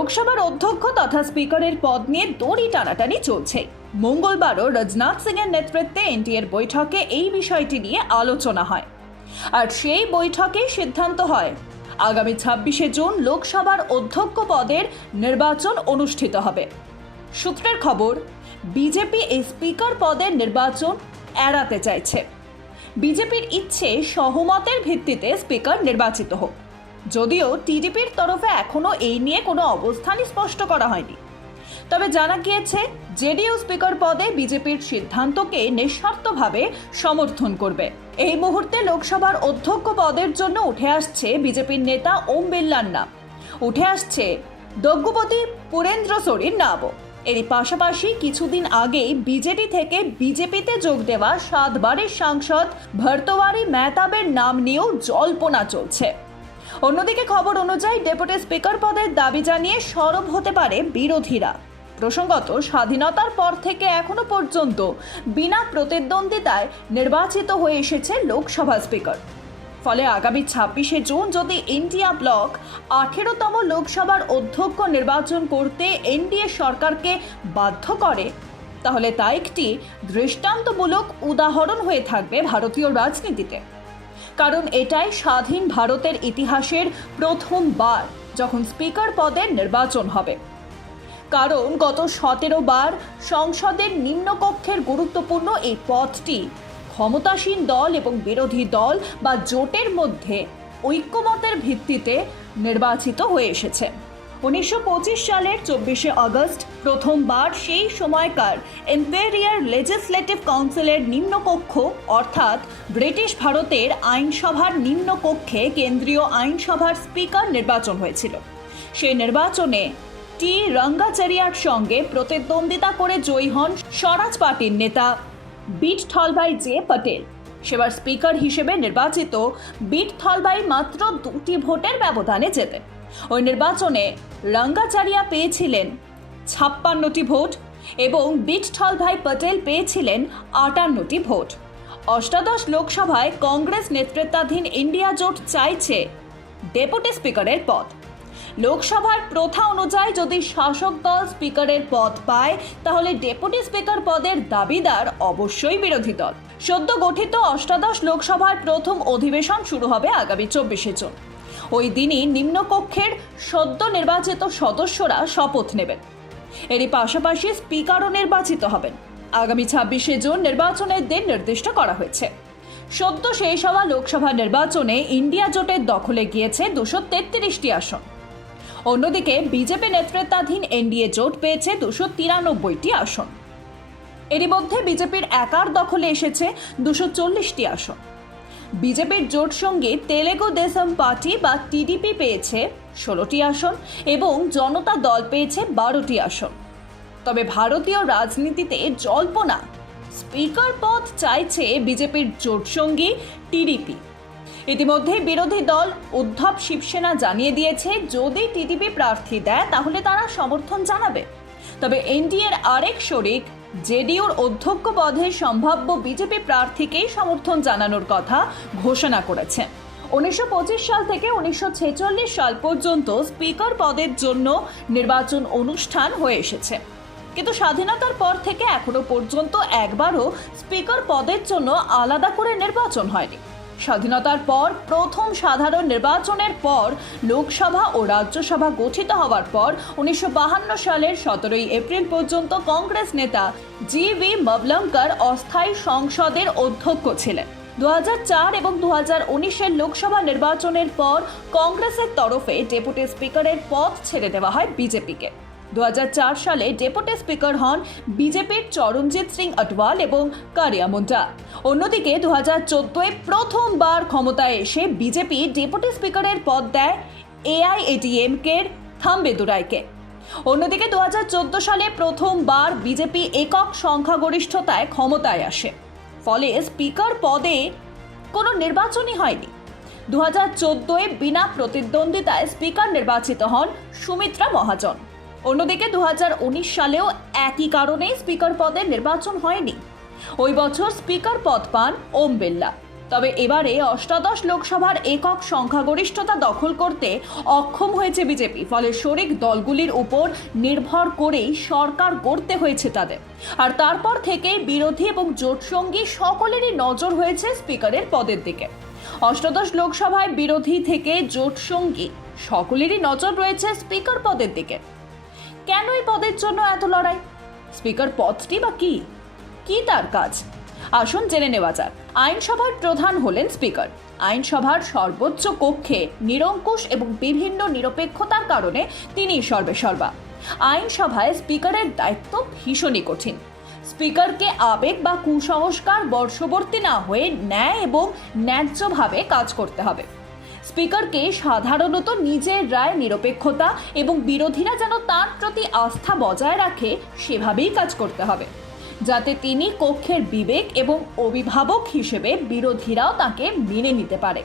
লোকসভার অধ্যক্ষ তথা স্পিকারের পদ নিয়ে দড়ি টানাটানি চলছে। মঙ্গলবারও রাজনাথ সিং এর নেতৃত্বে এনটিএর বৈঠকে এই বিষয়টি নিয়ে আলোচনা হয়। আর সেই বৈঠকে সিদ্ধান্ত হয়, আগামী ছাব্বিশে জুন লোকসভার অধ্যক্ষ পদের নির্বাচন অনুষ্ঠিত হবে। সূত্রের খবর, বিজেপি এই স্পিকার পদের নির্বাচন এড়াতে চাইছে। বিজেপির ইচ্ছে সহমতের ভিত্তিতে স্পিকার নির্বাচিত হোক। যদিও টিডিপির তরফে এখনও এই নিয়ে কোনো অবস্থানই স্পষ্ট করা হয়নি। তবে জানা গিয়েছে, জেডিইউ স্পিকার পদে বিজেপির সিদ্ধান্তকে নিঃস্বার্থভাবে সমর্থন করবে। এই মুহূর্তে লোকসভার অধ্যক্ষ পদের জন্য উঠে আসছে বিজেপির নেতা ওম বিল্লার নাম। উঠে আসছে দগ্গুপতি পুরেন্দ্র সোরির নামও। এরই পাশাপাশি কিছুদিন আগেই বিজেপি থেকে বিজেপিতে যোগ দেওয়া সাতবারের সাংসদ ভর্তওয়ারি মেহতাবের নাম নিয়েও জল্পনা চলছে। অন্যদিকে খবর অনুযায়ী ডেপুটি স্পিকার পদের দাবি জানিয়ে সরব হতে পারে বিরোধীরা। প্রসঙ্গত, স্বাধীনতার পর থেকে এখনও পর্যন্ত বিনা প্রতিদ্বন্দ্বিতায় নির্বাচিত হয়ে এসেছে লোকসভা স্পিকার। ফলে আগামী ছাব্বিশে জুন যদি ইন্ডিয়া ব্লক আঠেরোতম লোকসভার অধ্যক্ষ নির্বাচন করতে এনডিএ সরকারকে বাধ্য করে, তাহলে তা একটি দৃষ্টান্তমূলক উদাহরণ হয়ে থাকবে ভারতীয় রাজনীতিতে। কারণ এটাই স্বাধীন ভারতের ইতিহাসের প্রথমবার যখন স্পিকার পদের নির্বাচন হবে। কারণ গত সতেরো বার সংসদের নিম্নকক্ষের গুরুত্বপূর্ণ এই পদটি ক্ষমতাসীন দল এবং বিরোধী দল বা জোটের মধ্যে ঐক্যমতের ভিত্তিতে নির্বাচিত হয়ে এসেছে। উনিশশো পঁচিশ সালের চব্বিশে আগস্ট, প্রথমবার সেই সময়কার এম্পেরিয়ার লেজিসলেটিভ কাউন্সিলের নিম্নকক্ষ, অর্থাৎ ব্রিটিশ ভারতের আইনসভার নিম্নকক্ষে কেন্দ্রীয় আইনসভার স্পিকার নির্বাচন হয়েছিল। সেই নির্বাচনে টি. রঙ্গাচারিয়ার সঙ্গে প্রতিদ্বন্দ্বিতা করে জয়ী হন স্বরাজ পার্টির নেতা বিট থলভাই জে পটেল। সেবার স্পিকার হিসেবে নির্বাচিত বিট থলভাই মাত্র দুটি ভোটের ব্যবধানে জেতেন। ওই নির্বাচনে রঙ্গাচারিয়া পেয়েছিলেন ছাপ্পান্নটি ভোট এবং বিট থলভাই পটেল পেয়েছিলেন আটান্নটি ভোট। অষ্টাদশ লোকসভায় কংগ্রেস নেতৃত্বাধীন ইন্ডিয়া জোট চাইছে ডেপুটি স্পিকারের পদ। লোকসভার প্রথা অনুযায়ী যদি শাসক দল স্পিকারের পদ পায়, তাহলে ডেপুটি স্পিকার পদের দাবিদার অবশ্যই বিরোধী দল। সদ্য গঠিত অষ্টাদশ লোকসভার প্রথম অধিবেশন শুরু হবে আগামী চব্বিশে জুন। ওই দিনই নিম্নকক্ষের সদ্য নির্বাচিত সদস্যরা শপথ নেবেন। এরই পাশাপাশি স্পিকারও নির্বাচিত হবেন। আগামী ছাব্বিশে জুন নির্বাচনের দিন নির্দিষ্ট করা হয়েছে। সদ্য শেষ হওয়া লোকসভা নির্বাচনে ইন্ডিয়া জোটের দখলে গিয়েছে দুশো তেত্রিশটি আসন। অন্যদিকে বিজেপি নেতৃত্বাধীন এনডিএ জোট পেয়েছে দুশো তিরানব্বইটি আসন। এরই মধ্যে বিজেপির একার দখলে এসেছে দুশো চল্লিশটি আসন। বিজেপির জোট সঙ্গে তেলেগু দেশম পার্টি বা টিডিপি পেয়েছে ষোলোটি আসন এবং জনতা দল পেয়েছে বারোটি আসন। তবে ভারতীয় রাজনীতিতে জল্পনা, স্পিকার পদ চাইছে বিজেপির জোট সঙ্গী টিডিপি। ইতিমধ্যে বিরোধী দল উদ্ধব শিবসেনা জানিয়ে দিয়েছে, যদি টিডিপি প্রার্থী দেয় তাহলে তারা সমর্থন জানাবে। তবে এনডিএর আরেক শরিক জেডিইউর অধ্যক্ষ পদে সম্ভাব্য বিজেপি প্রার্থীকেই সমর্থন জানানোর কথা ঘোষণা করেছে। উনিশশো সাল থেকে উনিশশো ছেচল্লিশ সাল পর্যন্ত স্পিকার পদের জন্য নির্বাচন অনুষ্ঠান হয়ে এসেছে। কিন্তু স্বাধীনতার পর থেকে এখনও পর্যন্ত একবারও স্পিকার পদের জন্য আলাদা করে নির্বাচন হয়নি। স্বাধীনতার পর, প্রথম সাধারণ নির্বাচনের পর, লোকসভা ও রাজ্যসভা গঠিত হওয়ার পর, উনিশশো সালের সতেরোই এপ্রিল পর্যন্ত কংগ্রেস নেতা জি ভি মবলঙ্কর অস্থায়ী সংসদের অধ্যক্ষ ছিলেন। দু হাজার চার এবং দু উনিশের লোকসভা নির্বাচনের পর, কংগ্রেসের তরফে ডেপুটি স্পিকারের পদ ছেড়ে দেওয়া হয় বিজেপিকে। দু হাজার চার সালে ডেপুটি স্পিকার হন বিজেপির চরণজিৎ সিং আটওয়াল এবং কারিয়া মুন্ডা। অন্যদিকে দু হাজার চোদ্দোয় প্রথমবার ক্ষমতায় এসে বিজেপি ডেপুটি স্পিকারের পদ দেয় এআই এআইএডিএমকের থাম্বেদুরাইকে অন্যদিকে দু হাজার চোদ্দ সালে প্রথমবার বিজেপি একক সংখ্যাগরিষ্ঠতায় ক্ষমতায় আসে। ফলে স্পিকার পদে কোনো নির্বাচনই হয়নি। দু হাজার বিনা প্রতিদ্বন্দ্বিতায় স্পিকার নির্বাচিত হন সুমিত্রা মহাজন। অন্যদিকে দু হাজার উনিশ সালেও একই কারণে স্পিকার পদের নির্বাচন হয়নি। ওই বছর স্পিকার পদ পান ওম বিড়লা। তবে এবারে অষ্টাদশ লোকসভার একক সংখ্যাগরিষ্ঠতা দখল করতে অক্ষম হয়েছে বিজেপি, ফলে শরিক দলগুলির উপর নির্ভর করেই সরকার গড়তে হয়েছে তাদের। আর তারপর থেকেই বিরোধী এবং জোটসঙ্গী সকলেরই নজর হয়েছে স্পিকারের পদের দিকে। অষ্টাদশ লোকসভায় বিরোধী থেকে জোটসঙ্গী সকলেরই নজর রয়েছে স্পিকার পদের দিকে। কেন এই পদের জন্য এত লড়াই? স্পিকার পদটি বা কি? কি তার কাজ? আসুন জেনে নেওয়া যাক। আইনসভার প্রধান হলেন স্পিকার। আইনসভার সর্বোচ্চ কক্ষে নিরঙ্কুশ এবং বিভিন্ন নিরপেক্ষতার কারণে তিনি সর্বেসর্বা আইনসভায় স্পিকারের দায়িত্ব ভীষণই কঠিন। স্পিকারকে আবেগ বা কুসংস্কার বর্ষবর্তী না হয়ে ন্যায় এবং ন্যায্যভাবে কাজ করতে হবে। স্পিকারকে সাধারণত নিজের রায় নিরপেক্ষতা এবং বিরোধীরা যেন তার প্রতি আস্থা বজায় রাখে, সেভাবেই কাজ করতে হবে। যাতে তিনি কক্ষের বিবেক এবং অভিভাবক হিসেবে বিরোধীরাও তাকে মেনে নিতে পারে।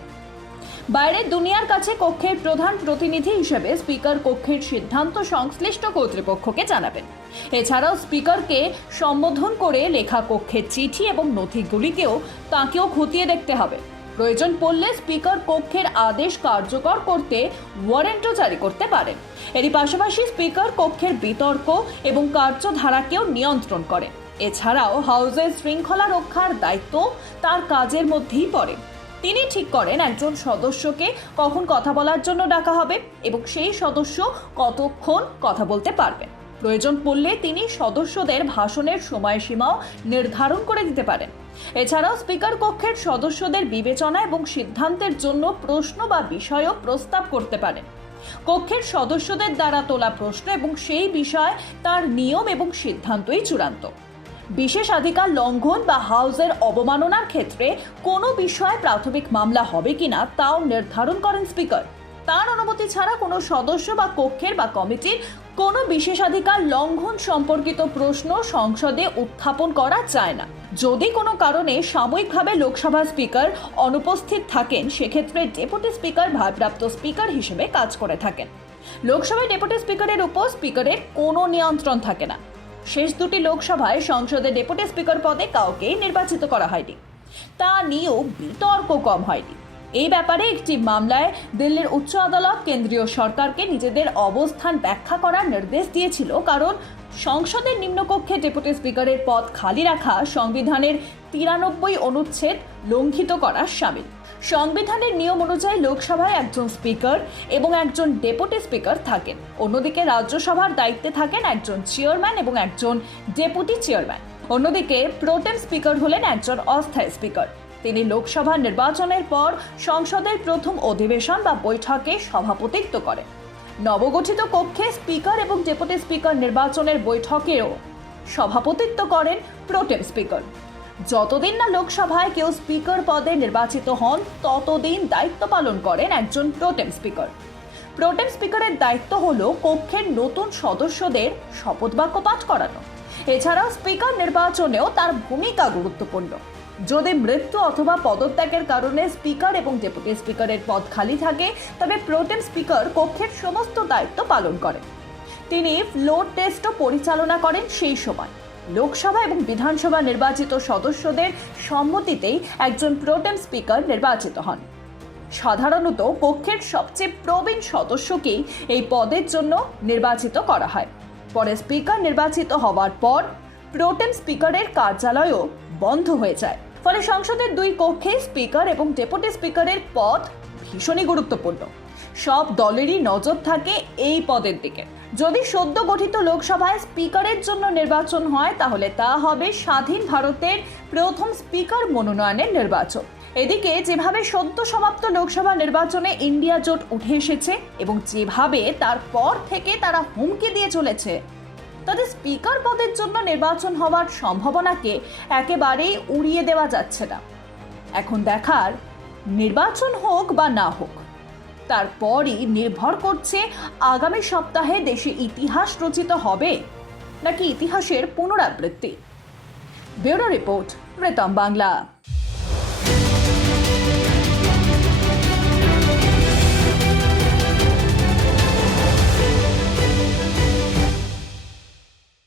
বাইরের দুনিয়ার কাছে কক্ষের প্রধান প্রতিনিধি হিসেবে স্পিকার কক্ষের সিদ্ধান্ত সংশ্লিষ্ট কর্তৃপক্ষকে জানাবেন। এছাড়াও স্পিকারকে সম্বোধন করে লেখা কক্ষের চিঠি এবং নথিগুলিকেও তাকেও খতিয়ে দেখতে হবে। প্রয়োজন পড়লে স্পিকার কক্ষের আদেশ কার্যকর করতে ওয়ারেন্টও জারি করতে পারেন। এরই পাশাপাশি স্পিকার কক্ষের বিতর্ক এবং কার্যধারাকেও নিয়ন্ত্রণ করে। এছাড়াও হাউসের শৃঙ্খলা রক্ষার দায়িত্ব তার কাজের মধ্যেই পড়ে। তিনি ঠিক করেন একজন সদস্যকে কখন কথা বলার জন্য ডাকা হবে এবং সেই সদস্য কতক্ষণ কথা বলতে পারবেন প্রয়োজন পড়লে তিনি সদস্যদের ভাষণের সময়সীমাও নির্ধারণ করে দিতে পারেন। এছাড়াও স্পিকার কক্ষের সদস্যদের বিবেচনা এবং সিদ্ধান্তের জন্য প্রশ্ন বা বিষয়ও প্রস্তাব করতে পারেন কক্ষের সদস্যদের দ্বারা তোলা প্রশ্ন এবং সেই বিষয় তার নিয়ম এবং সিদ্ধান্তই চূড়ান্ত। বিশেষাধিকার লঙ্ঘন বা হাউসের অবমাননার ক্ষেত্রে কোনো বিষয়ে প্রাথমিক মামলা হবে কিনা তাও নির্ধারণ করেন স্পিকার। তার অনুমতি ছাড়া কোনো সদস্য বা কক্ষের বা কমিটির কোনো বিশেষাধিকার লঙ্ঘন সম্পর্কিত প্রশ্ন সংসদে উত্থাপন করা যায় না। যদি কোনো কারণে সাময়িকভাবে লোকসভা স্পিকার অনুপস্থিত থাকেন, সেক্ষেত্রে ডেপুটি স্পিকার, ভারপ্রাপ্ত স্পিকার হিসেবে কাজ করে থাকেন। লোকসভায় ডেপুটি স্পিকারের উপর স্পিকারের কোনো নিয়ন্ত্রণ থাকে না। শেষ দুটি লোকসভায় সংসদে ডেপুটি স্পিকার পদে কাউকেই নির্বাচিত করা হয়নি। তা নিয়েও বিতর্ক কম হয়নি। এই ব্যাপারে একটি মামলায় দিল্লির উচ্চ আদালত কেন্দ্রীয় সরকারকে নিজেদের অবস্থান ব্যাখ্যা করার নির্দেশ দিয়েছিল। কারণ সংসদের নিম্নকক্ষে ডেপুটি স্পিকারের পদ খালি রাখা, সংবিধানের তিরানব্বই অনুচ্ছেদ লঙ্ঘিত করার সামিল। সংবিধানের নিয়ম অনুযায়ী লোকসভায় একজন স্পিকার এবং একজন ডেপুটি স্পিকার থাকেন। অন্যদিকে রাজ্যসভার দায়িত্বে থাকেন একজন চেয়ারম্যান এবং একজন ডেপুটি চেয়ারম্যান। অন্যদিকে প্রোটেম স্পিকার হলেন একজন অস্থায়ী স্পিকার। তিনি লোকসভা নির্বাচনের পর সংসদের প্রথম অধিবেশন বা বৈঠকে সভাপতিত্ব করেন। নবগঠিত কক্ষে স্পিকার এবং ডেপুটি স্পিকার নির্বাচনের বৈঠকেও সভাপতিত্ব করেন প্রোটেম স্পিকার। যতদিন না লোকসভায় কেউ স্পিকার পদে নির্বাচিত হন, ততদিন দায়িত্ব পালন করেন একজন প্রোটেম স্পিকার। প্রোটেম স্পিকারের দায়িত্ব হল কক্ষের নতুন সদস্যদের শপথ বাক্য পাঠ করানো। এছাড়াও স্পিকার নির্বাচনেও তার ভূমিকা গুরুত্বপূর্ণ। যদি মৃত্যু অথবা পদত্যাগের কারণে স্পিকার এবং ডেপুটি স্পিকারের পদ খালি থাকে, তবে প্রোটেম স্পিকার কক্ষের সমস্ত দায়িত্ব পালন করেন। তিনি ফ্লোর টেস্টও পরিচালনা করেন সেই সময়। লোকসভা এবং বিধানসভা নির্বাচিত সদস্যদের সম্মতিতেই একজন প্রোটেম স্পিকার নির্বাচিত হন। সাধারণত কক্ষের সবচেয়ে প্রবীণ সদস্যকেই এই পদের জন্য নির্বাচিত করা হয়। পরে স্পিকার নির্বাচিত হওয়ার পর প্রোটেম স্পিকারের কার্যালয়ও বন্ধ হয়ে যায়। ফলে সংসদের দুই কক্ষে স্পিকার এবং ডেপুটি স্পিকারের পদ ভীষণই গুরুত্বপূর্ণ। সব দলেরই নজর থাকে এই পদের দিকে। যদি সদ্য গঠিত লোকসভায় স্পিকারের জন্য নির্বাচন হয়, তাহলে তা হবে স্বাধীন ভারতের প্রথম স্পিকার মনোনয়নের নির্বাচন। এদিকে যেভাবে সদ্য সমাপ্ত লোকসভা নির্বাচনে ইন্ডিয়া জোট উঠে এসেছে এবং যেভাবে তারপর থেকে তারা হুমকি দিয়ে চলেছে তাদের স্পিকার পদের জন্য নির্বাচন হওয়ার সম্ভাবনাকে একেবারেই উড়িয়ে দেওয়া যাচ্ছে না। এখন দেখার নির্বাচন হোক বা না হোক, তারপরই নির্ভর করছে আগামী সপ্তাহে দেশে ইতিহাস রচিত হবে নাকি ইতিহাসের পুনরাবৃত্তি। Bureau report Pritam Bangla.